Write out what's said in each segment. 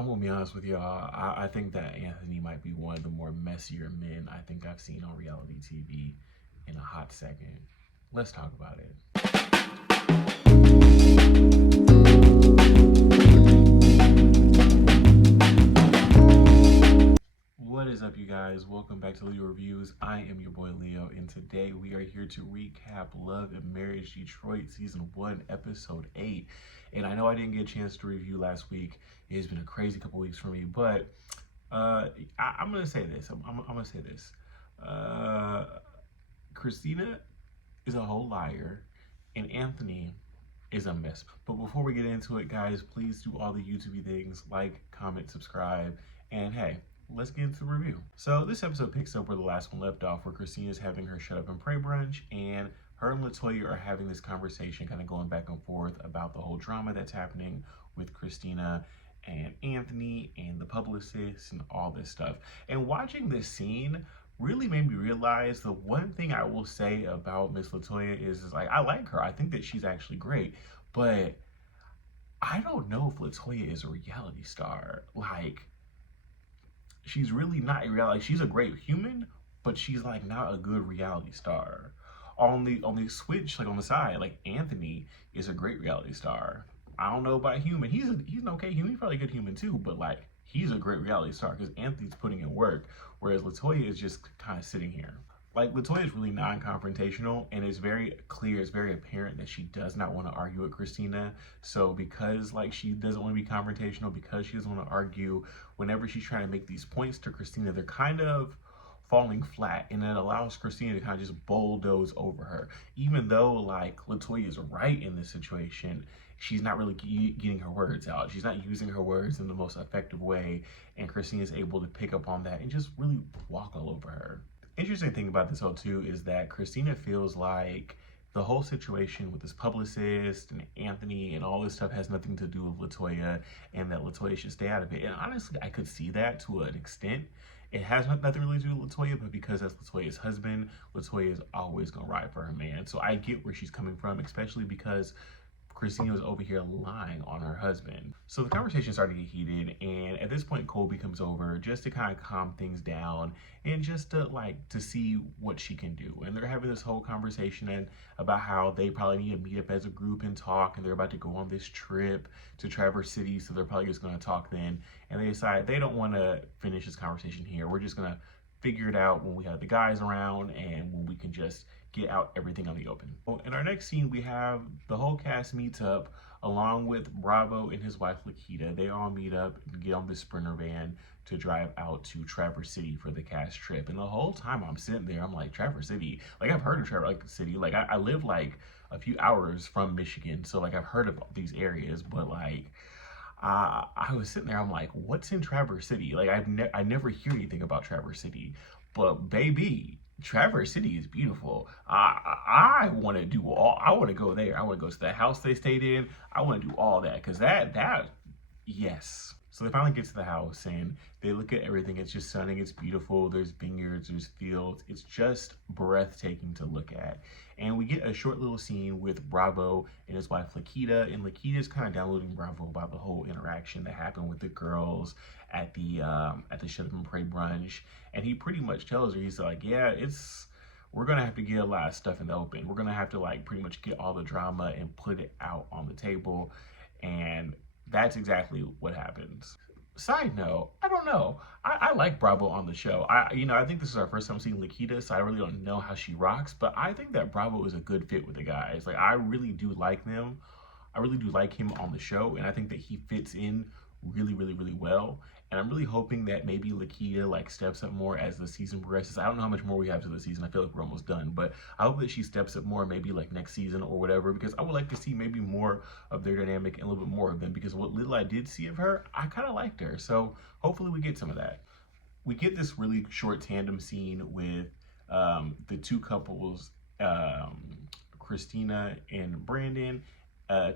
I'm gonna be honest with y'all. I think that Anthony might be one of the more messier men I think I've seen on reality TV in a hot second. Let's talk about it. What is up, you guys? Welcome back to Leo Reviews. I am your boy Leo, and today we are here to recap Love and Marriage Detroit Season 1, Episode 8. And I know I didn't get a chance to review last week. It has been a crazy couple weeks for me, but I'm going to say this. I'm going to say this. Christina is a whole liar, and Anthony is a mess. But before we get into it, guys, please do all the YouTube things, like, comment, subscribe, and hey, let's get into the review. So this episode picks up where the last one left off, where Christina's having her shut up and pray brunch, and her and Latoya are having this conversation, kind of going back and forth about the whole drama that's happening with Christina and Anthony and the publicist and all this stuff. And watching this scene really made me realize the one thing I will say about Miss Latoya is like, I like her. I think that she's actually great, but I don't know if Latoya is a reality star. Like, she's really not a reality. She's a great human, but she's like not a good reality star. On the switch, like on the side, like Anthony is a great reality star. I don't know about human. He's an okay human. He's probably a good human too, but like he's a great reality star because Anthony's putting in work, whereas Latoya is just kind of sitting here. Like, Latoya is really non-confrontational, and it's very clear, it's very apparent that she does not want to argue with Christina. So because, like, she doesn't want to be confrontational, because she doesn't want to argue, whenever she's trying to make these points to Christina, they're kind of falling flat, and it allows Christina to kind of just bulldoze over her. Even though, like, Latoya is right in this situation, she's not really getting her words out. She's not using her words in the most effective way, and Christina is able to pick up on that and just really walk all over her. Interesting thing about this whole too is that Christina feels like the whole situation with this publicist and Anthony and all this stuff has nothing to do with Latoya, and that Latoya should stay out of it. And honestly, I could see that to an extent. It has nothing really to do with Latoya, but because that's Latoya's husband, Latoya is always gonna ride for her man. So I get where she's coming from, especially because Christina was over here lying on her husband. So the conversation started to get heated, and at this point Colby comes over just to kind of calm things down and just to see what she can do. And they're having this whole conversation about how they probably need to meet up as a group and talk, and they're about to go on this trip to Traverse City, so they're probably just going to talk then. And they decide they don't want to finish this conversation here. We're just going to figure it out when we have the guys around and when we can just get out everything on the open. Well, in our next scene, we have the whole cast meets up along with Bravo and his wife Lakita. They all meet up and get on this Sprinter van to drive out to Traverse City for the cast trip. And the whole time I'm sitting there, I'm like, Traverse City? Like, I've heard of Traverse City. Like, I live like a few hours from Michigan, so like I've heard of these areas, but like I was sitting there, I'm like, what's in Traverse City? Like, I never hear anything about Traverse City, but baby, Traverse City is beautiful. I want to do I want to go there. I want to go to the house they stayed in. I want to do all that because yes. So they finally get to the house and they look at everything. It's just stunning. It's beautiful. There's vineyards, there's fields. It's just breathtaking to look at. And we get a short little scene with Bravo and his wife Lakita. And Lakita's kind of downloading Bravo about the whole interaction that happened with the girls at the Shut Up and Pray brunch. And he pretty much tells her, he's like, yeah, we're gonna have to get a lot of stuff in the open. We're gonna have to like pretty much get all the drama and put it out on the table. And that's exactly what happens. Side note, I don't know. I like Bravo on the show. I think this is our first time seeing Lakita, so I really don't know how she rocks, but I think that Bravo is a good fit with the guys. Like, I really do like them. I really do like him on the show, and I think that he fits in really, really, really well. And I'm really hoping that maybe Lakita like steps up more as the season progresses. I don't know how much more we have to the season. I feel like we're almost done, but I hope that she steps up more maybe like next season or whatever, because I would like to see maybe more of their dynamic and a little bit more of them, because what little I did see of her, I kind of liked her. So hopefully we get some of that. We get this really short tandem scene with the two couples, Christina and Brandon,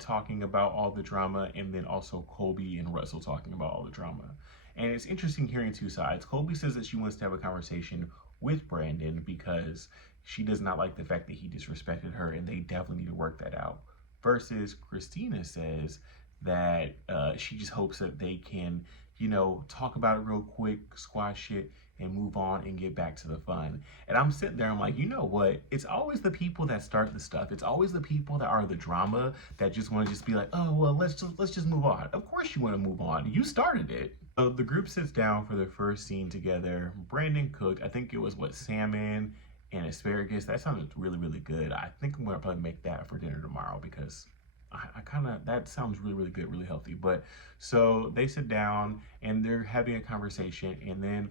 talking about all the drama, and then also Colby and Russell talking about all the drama. And it's interesting hearing two sides. Colby says that she wants to have a conversation with Brandon because she does not like the fact that he disrespected her, and they definitely need to work that out. Versus Christina says that she just hopes that they can you know, talk about it real quick, squash it, and move on and get back to the fun. And I'm sitting there, I'm like, you know what? It's always the people that start the stuff. It's always the people that are the drama that just want to just be like, oh well, let's just move on. Of course you want to move on. You started it. So the group sits down for their first scene together. Brandon cooked, I think it was what, salmon and asparagus. That sounded really, really good. I think I'm gonna probably make that for dinner tomorrow because I kind of, that sounds really, really good, really healthy. But so they sit down and they're having a conversation, and then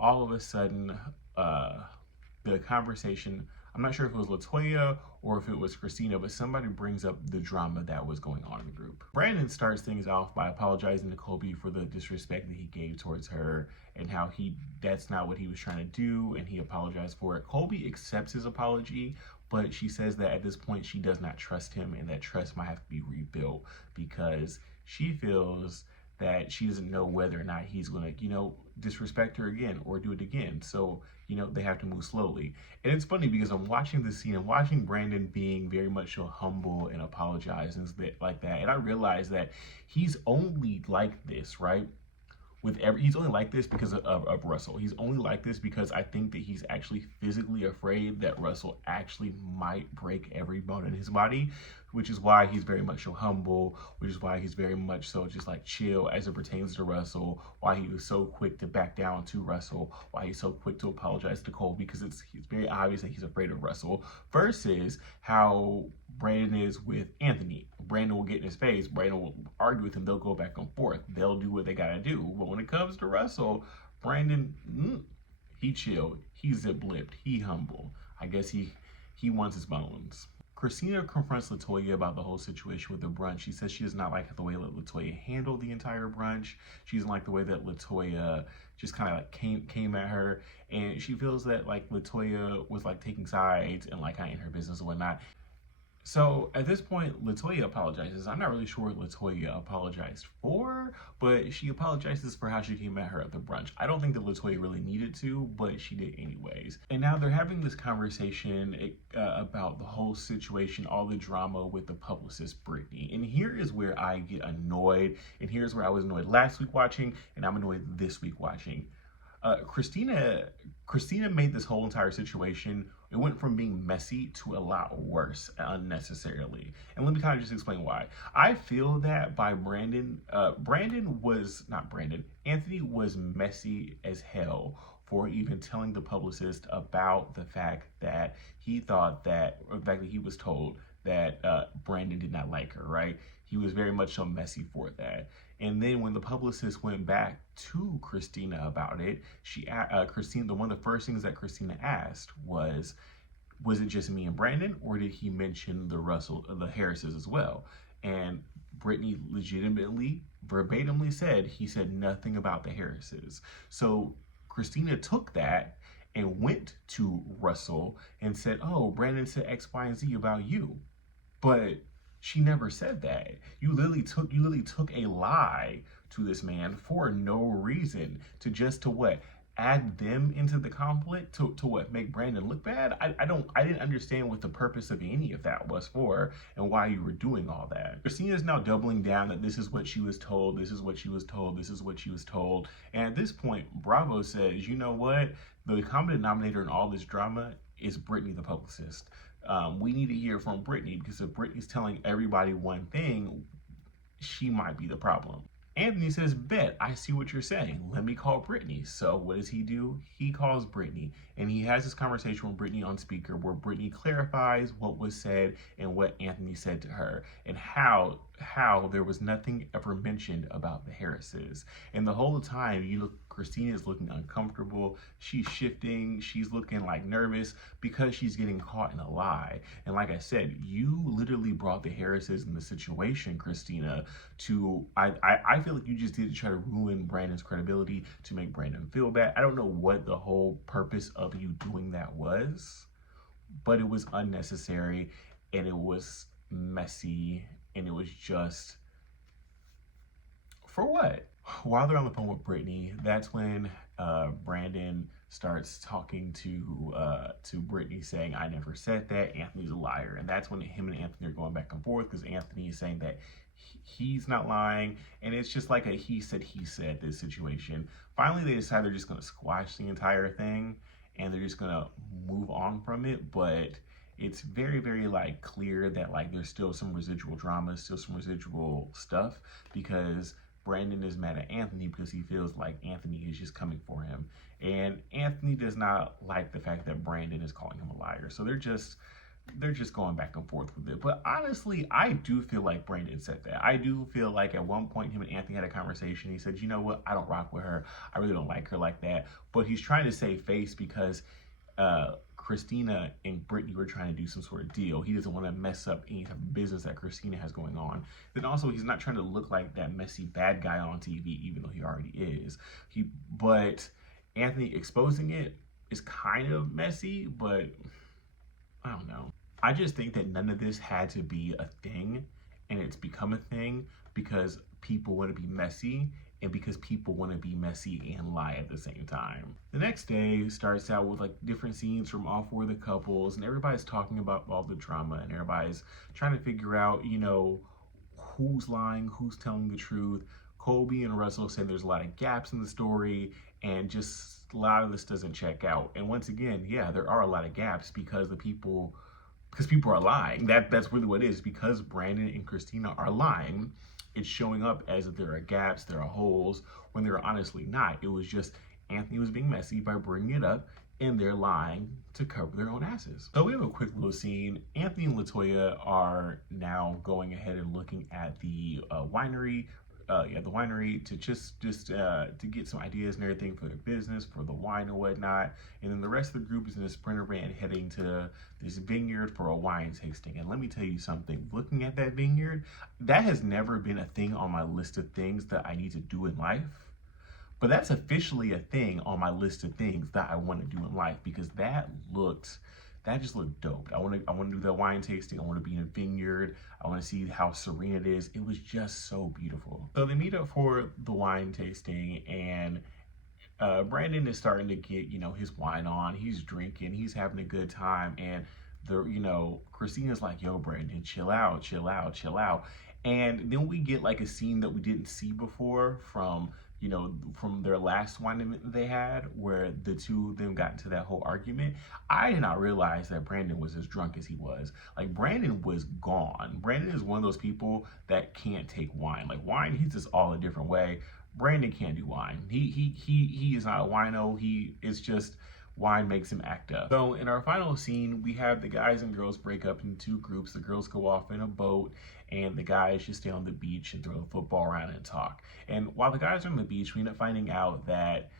all of a sudden, uh, the conversation, I'm not sure if it was Latoya or if it was Christina, but somebody brings up the drama that was going on in the group. Brandon starts things off by apologizing to Colby for the disrespect that he gave towards her and how that's not what he was trying to do, and he apologized for it. Colby accepts his apology, but she says that at this point she does not trust him and that trust might have to be rebuilt because she feels that she doesn't know whether or not he's going to, you know, disrespect her again or do it again. So, you know, they have to move slowly. And it's funny because I'm watching this scene, I'm watching Brandon being very much so humble and apologizing like that. And I realize that he's only like this, right? He's only like this because of Russell. He's only like this because I think that he's actually physically afraid that Russell actually might break every bone in his body, which is why he's very much so humble, which is why he's very much so just like chill as it pertains to Russell, why he was so quick to back down to Russell, why he's so quick to apologize to Cole, because it's very obvious that he's afraid of Russell, versus how Brandon is with Anthony. Brandon will get in his face, Brandon will argue with him, they'll go back and forth, they'll do what they gotta do. But when it comes to Russell, Brandon, he chill, he zip-lipped, he humble. I guess he wants his bones. Christina confronts Latoya about the whole situation with the brunch. She says she does not like the way that Latoya handled the entire brunch. She doesn't like the way that Latoya just kind of like came at her, and she feels that like Latoya was like taking sides and like kind of in her business and whatnot. So at this point, Latoya apologizes. I'm not really sure what Latoya apologized for, but she apologizes for how she came at her at the brunch. I don't think that Latoya really needed to, but she did anyways. And now they're having this conversation about the whole situation, all the drama with the publicist, Brittany. And here is where I get annoyed, and here's where I was annoyed last week watching, and I'm annoyed this week watching. Christina made this whole entire situation, it went from being messy to a lot worse unnecessarily. And let me kind of just explain why. I feel that by Anthony was messy as hell for even telling the publicist about the fact that he thought that, or the fact that he was told that Brandon did not like her, right? He was very much so messy for that. And then when the publicist went back to Christina about it, Christina, one of the first things that Christina asked was it just me and Brandon, or did he mention the Harrises as well? And Brittany legitimately, verbatimly said he said nothing about the Harrises. So Christina took that and went to Russell and said, oh, Brandon said X, Y, and Z about you. But she never said that. You literally took a lie to this man for no reason, to what? Add them into the conflict, to what? Make Brandon look bad? I didn't understand what the purpose of any of that was for and why you were doing all that. Christina is now doubling down that this is what she was told, this is what she was told, this is what she was told. And at this point, Bravo says, you know what? The common denominator in all this drama is Brittany the publicist. We need to hear from Brittany, because if Brittany's telling everybody one thing, she might be the problem. Anthony says, bet, I see what you're saying. Let me call Brittany. So what does he do? He calls Brittany, and he has this conversation with Brittany on speaker where Brittany clarifies what was said and what Anthony said to her, and how there was nothing ever mentioned about the Harrises. And the whole time, Christina is looking uncomfortable. She's shifting. She's looking like nervous because she's getting caught in a lie. And like I said, you literally brought the Harrises in the situation, Christina, I feel like you just did to try to ruin Brandon's credibility, to make Brandon feel bad. I don't know what the whole purpose of you doing that was, but it was unnecessary, and it was messy, and it was just, for what? While they're on the phone with Brittany, that's when Brandon starts talking to Brittany, saying, I never said that, Anthony's a liar. And that's when him and Anthony are going back and forth, because Anthony is saying that he's not lying, and it's just like a he said this situation. Finally, they decide they're just gonna squash the entire thing, and they're just gonna move on from it. But it's very, very like clear that like there's still some residual drama, still some residual stuff, because Brandon is mad at Anthony because he feels like Anthony is just coming for him, and Anthony does not like the fact that Brandon is calling him a liar. So they're just going back and forth with it. But honestly, I do feel like Brandon said that. I do feel like at one point him and Anthony had a conversation. He said, you know what, I don't rock with her. I really don't like her like that. But he's trying to save face because Christina and Brittany were trying to do some sort of deal. He doesn't want to mess up any type of business that Christina has going on. Then also, he's not trying to look like that messy bad guy on TV, even though he already is. But Anthony exposing it is kind of messy, but I don't know. I just think that none of this had to be a thing, and it's become a thing because people want to be messy, and because people want to be messy and lie at the same time. The next day starts out with like different scenes from all four of the couples, and everybody's talking about all the drama, and everybody's trying to figure out, you know, who's lying, who's telling the truth. Colby and Russell said there's a lot of gaps in the story, and just a lot of this doesn't check out. And once again, yeah, there are a lot of gaps because people are lying. That's really what it is. Because Brandon and Christina are lying, it's showing up as if there are gaps, there are holes, when there are honestly not. It was just Anthony was being messy by bringing it up, and they're lying to cover their own asses. So we have a quick little scene. Anthony and Latoya are now going ahead and looking at the winery. The winery to just to get some ideas and everything for their business, for the wine and whatnot. And then the rest of the group is in a Sprinter van heading to this vineyard for a wine tasting. And let me tell you something, looking at that vineyard, that has never been a thing on my list of things that I need to do in life. But that's officially a thing on my list of things that I want to do in life, because that just looked dope. I want to do the wine tasting. I want to be in a vineyard. I want to see how serene it is. It was just so beautiful. So they meet up for the wine tasting, and Brandon is starting to get, you know, his wine on. He's drinking. He's having a good time. And Christina's like, yo, Brandon, chill out, chill out, chill out. And then we get like a scene that we didn't see before from their last wine event they had, where the two of them got into that whole argument. I did not realize that Brandon was as drunk as he was. Like, Brandon was gone. Brandon is one of those people that can't take wine. Like, wine hits us all a different way. Brandon can't do wine. He is not a wino. It's just wine makes him act up. So in our final scene, we have the guys and girls break up into two groups. The girls go off in a boat, and the guys just stay on the beach and throw the football around and talk. And while the guys are on the beach, we end up finding out that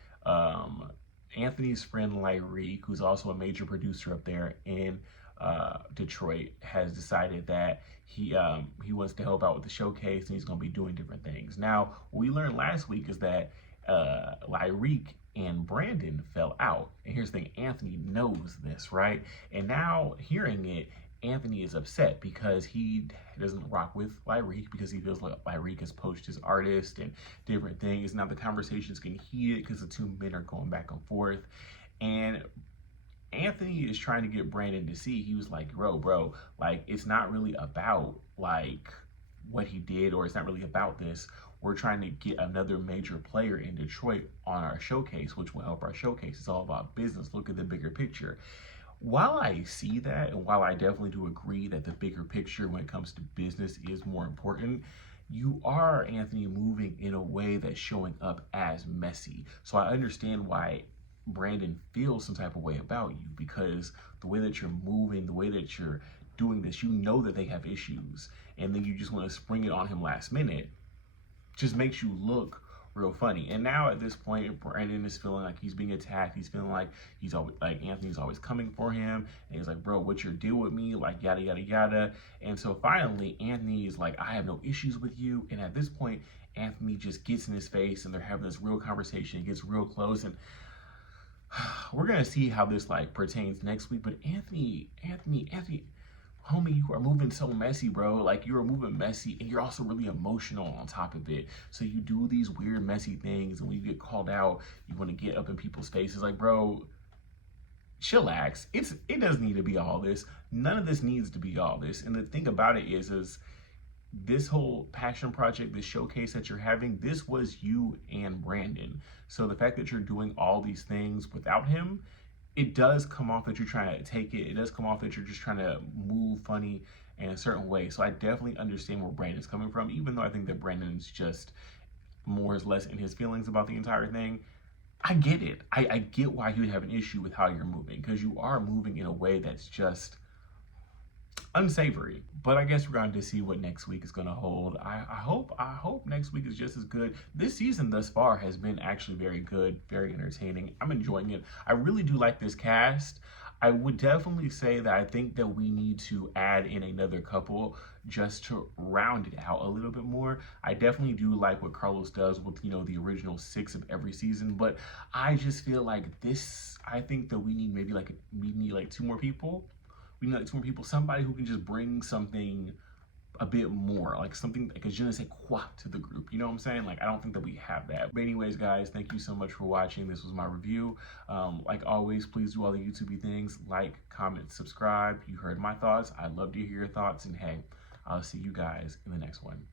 Anthony's friend Lyrique, who's also a major producer up there in Detroit, has decided that he wants to help out with the showcase, and he's going to be doing different things. Now, what we learned last week is that Lyrique and Brandon fell out. And here's the thing, Anthony knows this, right? And now hearing it, Anthony is upset because he doesn't rock with Lyrique, because he feels like Lyrique has poached his artist and different things. Now the conversation's getting heated because the two men are going back and forth. And Anthony is trying to get Brandon to see. He was like, bro, like, it's not really about like what he did, or it's not really about this. We're trying to get another major player in Detroit on our showcase, which will help our showcase. It's all about business. Look at the bigger picture. While I see that, and while I definitely do agree that the bigger picture when it comes to business is more important, you are, Anthony, moving in a way that's showing up as messy. So I understand why Brandon feels some type of way about you, because the way that you're moving, the way that you're doing this, you know that they have issues, and then you just want to spring it on him last minute. Just makes you look real funny. And now at this point, Brandon is feeling like he's being attacked. He's feeling like he's always like Anthony's always coming for him, and he's like, bro, what's your deal with me? Like, yada yada yada. And so finally, Anthony is like, I have no issues with you. And at this point, Anthony just gets in his face, and they're having this real conversation. It gets real close, and we're gonna see how this like pertains next week. But Anthony, homie, you are moving so messy, bro. Like, you are moving messy, and you're also really emotional on top of it. So you do these weird, messy things, and when you get called out, you want to get up in people's faces. Like, bro, chillax. It doesn't need to be all this. None of this needs to be all this. And the thing about it is this whole passion project, this showcase that you're having, this was you and Brandon. So the fact that you're doing all these things without him, it does come off that you're trying to take it. It does come off that you're just trying to move funny in a certain way. So I definitely understand where Brandon's coming from, even though I think that Brandon's just more or less in his feelings about the entire thing. I get it. I get why you would have an issue with how you're moving, because you are moving in a way that's just unsavory. But I guess we're going to see what next week is going to hold. I hope next week is just as good. This season thus far has been actually very good, very entertaining. I'm enjoying it. I really do like this cast. I would definitely say that I think that we need to add in another couple just to round it out a little bit more. I definitely do like what Carlos does with, the original 6 of every season, but I just feel like this, I think that we need maybe like 2 more people. We need like 2 more people, somebody who can just bring something a bit more, like something like a je ne sais quoi to the group. You know what I'm saying? Like, I don't think that we have that. But anyways, guys, thank you so much for watching. This was my review. Like always, please do all the YouTube things, like, comment, subscribe. You heard my thoughts. I'd love to hear your thoughts. And hey, I'll see you guys in the next one.